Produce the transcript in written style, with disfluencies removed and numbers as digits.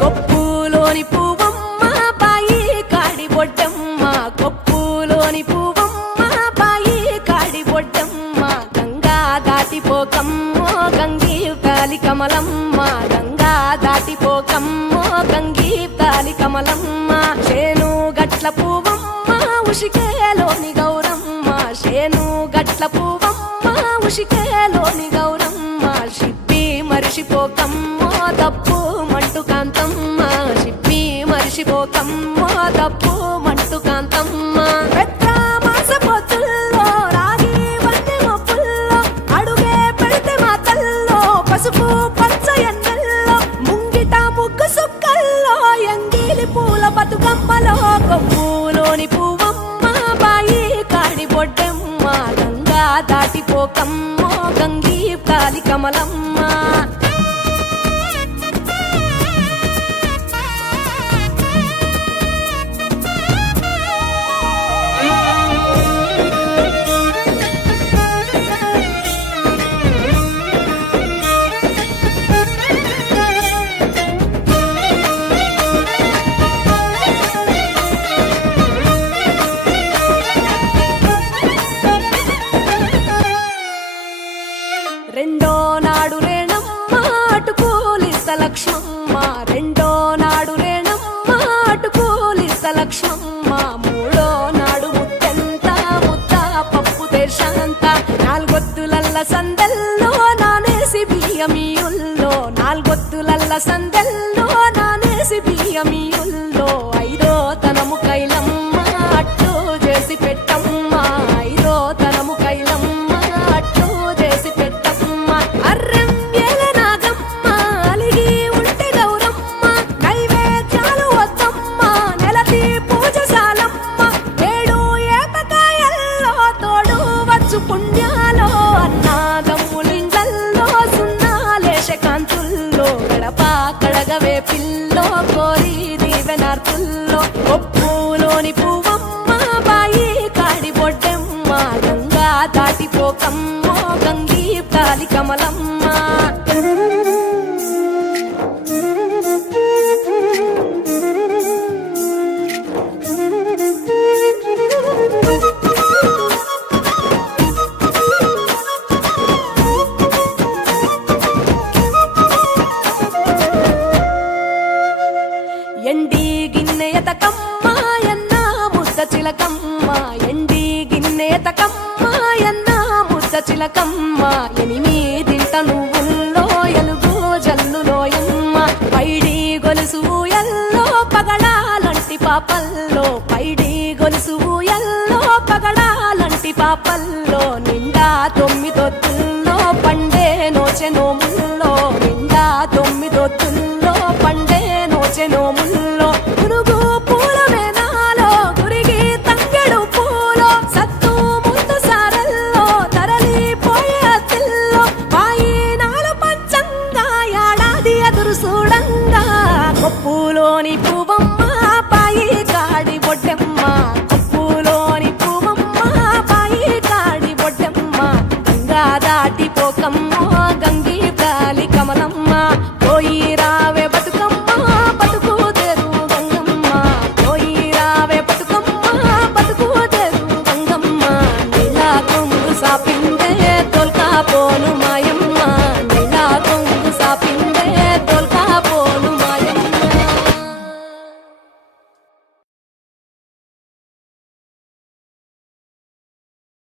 కొప్పులోని పువ్వమ్మ బాయి కాడి బొడ్డమ్మ, కొప్పులోని పువ్వమ్మ బాయి కాడి బొడ్డమ్మ, గంగా దాటిపోకమ్మో గంగీ కాలి కమలమ్మ, గంగా దాటిపోకమ్మో గంగీ కాలి కమలమ్మ, శేను గట్ల పువ్వమ్మ ఉషికేలోని గౌరమ్మ, శేను గట్ల పువ్వమ్మ ఉషికేలోని గౌరమ్మ, షిప్పి మరిషిపోకమ్మో తప్పు మంటు కాంతమ్మ, షిప్పి మరిషిపోకమ్మో తప్పు మంటు కాంతమ్మ, పెద్ద మాస పొత్తుల్లో రాగి వన్నె మొప్పుల్లో అడుగే పెడితే మాతల్లో పసుపు పచ్చ ఎన్నెల్లో ముంగిట ముగ్గు సుక్కల్లో ఎంగిలి పూల బతుకమ్మలో కొప్పులోని పువ్వమ్మ బాయి కాడి బొడ్డమ్మ, గంగా దాటిపోకమ్మో గంగీ కాలి కమలమ్మ. రెండో నాడు రేణమ్మ అటుకూలిస్త లక్ష్మమ్మ, రెండో నాడు రేణమ్మ అటుకూలిస్త లక్ష్మమ్మ, మూడో నాడు ముత్తెంత ముద్ద పప్పు దేశంత, నాలుగొత్తులల్ల సందెల్లో నానేసి బియ్యమియుల్లో, నాలుగొత్తులల్ల సందెల్లో నానేసి బియ్యమియుల్లో, ఐదో తనము కైలమ్మ అట్టు చేసి పెట్టమ్మ, ఐదో తనము కైలమ్మ అట్టు చేసి పెట్టమ్మ, అర్రం ఏల నాగమ్మ అలిగి ఉంటే గౌరమ్మ, నైవేద్యాలు వద్దమ్మ నెలతి పూజశాలమ్మ, ఏడు ఏపకాయల్లో తోడు వచ్చు పుణ్యాలో, అన్నాదమ్ములింగల్లో సున్నాలేశ కాంతుల్లో, గడప కడగవే పిల్లో కోరి దీవెనార్తుల్లో, కొప్పులోని పువ్వమ్మ బాయి కాడి బొడ్డమ్మ, గంగా దాటిపోకమ్మో గంగీ కాలి కమలమ్మ. ఎండి గిన్నెయతకమ్మ ఎన్న ముద్ద చిలకమ్మ, ఎండి గిన్నెయతకమ్మ ఎన్న ముద్ద చిలకమ్మ, ఎనిమిదింట నువ్వుల్లో ఎలుగు జల్లులోయమ్మ, పైడి గొలుసు ఎల్లో పగడాలంటి పాపల్లో, పైడి గొలుసు ఎల్లో పగడాలంటి పాపల్లో, నిండా తొమ్మిదొత్తుల్లో పండే నోచె నోముల్లో, నిండా తొమ్మిదొత్తుల్లో పండే నోచె నోము,